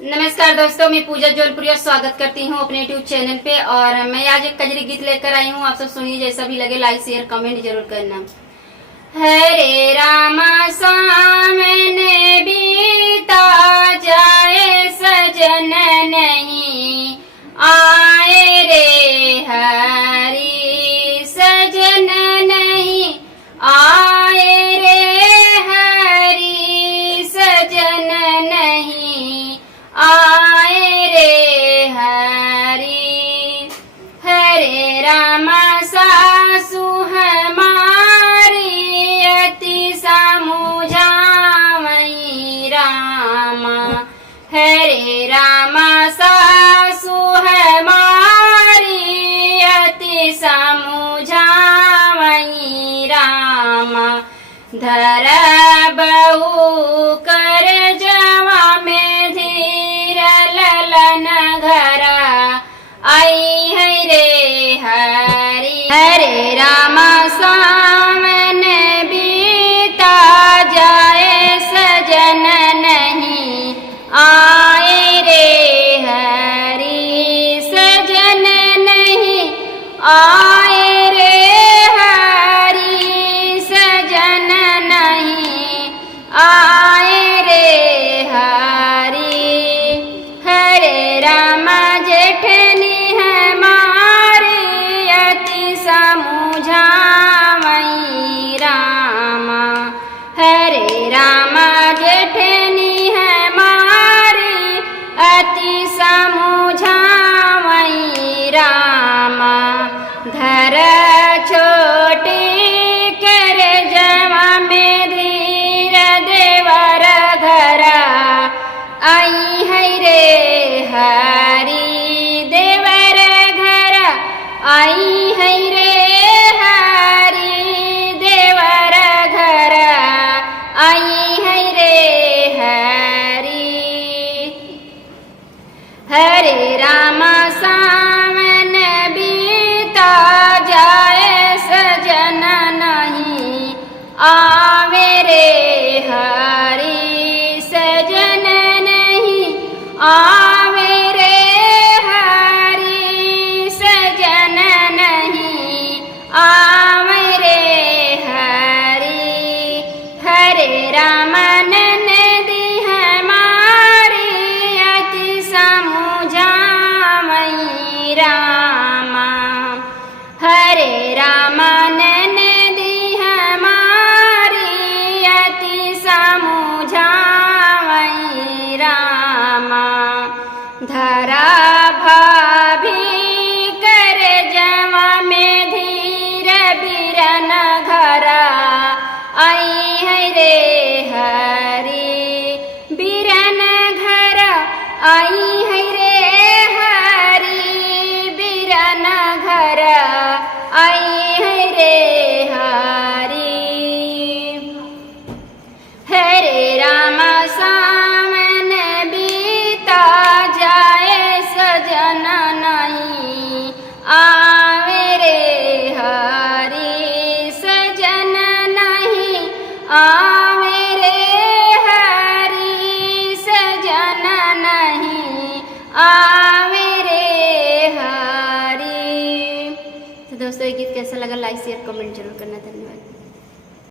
नमस्कार दोस्तों, मैं पूजा जौनपुरिया स्वागत करती हूँ अपने यूट्यूब चैनल पे। और मैं आज एक कजरी गीत लेकर आई हूँ। आप सब सुनिए, जैसा भी लगे लाइक शेयर कमेंट जरूर करना। हरे रामा सामने बीता जाए, सजन नहीं आए रे हरी, सजन नहीं आए रे हरी, सजन नहीं आए रे हरी। हरे रामा सासु हमारी अति समुझावई रामा, हरे रामा सासु हमारी अति समुझावई रामा। धर बहु कर जवा में धीर ललन घर आई है रे हरी। हरे रामा सावन बीता जाए, सजन नहीं आए रे हरी, सजन नहीं आए रे हरी, सजन नहीं आए रे हरी। हरे रामा जेठनी हमारी अति समुझावई रामा, हरे रामा जेठनी हमारी अति समुझावई रामा। धर छोटी कर जवा में धीर देवर घर आई है रे हरी, देवर घर आई है रे हरी, देवर घर आई है रे हरी। हरे रामा सावन बीता जाए, सजन नहीं आवे रे हरी, सजन नहीं आवे रे हरी, सजन नहीं आवे रे हरी। हरे रामा नंदी हमारी अति समुझावई रामा, हरे रामा नंदी हमारी अति समुझावई रामा। धरा भाभी कर जवा में धीर बिरन घर आई है रे हरी, बिरन घर आई है रे हरी, बिरन घर आई है रे हरी। हरे रामा सावन बीता जाए, सजन नहीं आवे रे हरी, सजन नहीं आवे रे हरी, सजन नहीं आवे रे हरी। तो दोस्तों, ये गीत कैसा लगा लाइक शेयर कमेंट जरूर करना। धन्यवाद।